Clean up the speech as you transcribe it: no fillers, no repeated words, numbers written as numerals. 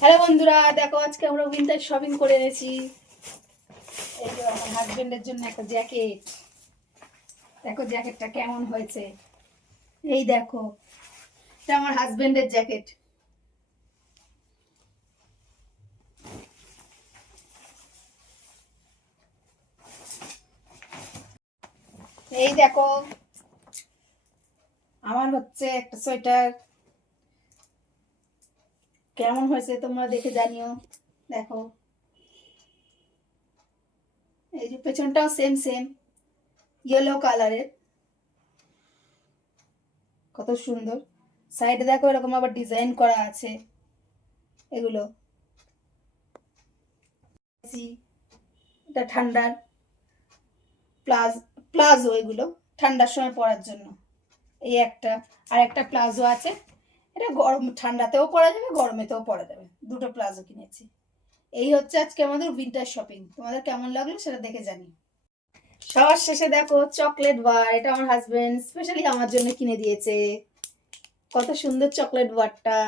Hello বন্ধুরা, দেখো আজকে আমরা উইন্টার শপিং করে এনেছি। এই যে আমার হাজবেন্ডের জন্য একটা জ্যাকেট। দেখো জ্যাকেটটা কেমন হয়েছে। এই দেখো, এটা আমার হাজবেন্ডের জ্যাকেট। এই দেখো, আমার হচ্ছে একটা সোয়েটার। কেমন হয়েছে তোমরা দেখে জানিও। দেখো, এই যে পেছনটাও সেম সেম ইয়েলো কালারের, কত সুন্দর। সাইডে দেখো এরকম আবার ডিজাইন করা আছে এগুলো। এটা ঠান্ডার প্লাজো, এগুলো ঠান্ডার সময় পরার জন্য। এই একটা, আর একটা প্লাজো আছে। এটা গরম ঠান্ডাতেও পরা যাবে, গরমেতেও পরা যাবে। দুটো প্লাজো কিনেছি। এই হচ্ছে আজকে আমাদের উইন্টার শপিং। তোমাদের কেমন লাগলো সেটা দেখে জানি। সবার শেষে দেখো চকলেট বার, এটা আমার হাজবেন্ড স্পেশালি আমার জন্য কিনে দিয়েছে। কত সুন্দর চকলেট বারটা।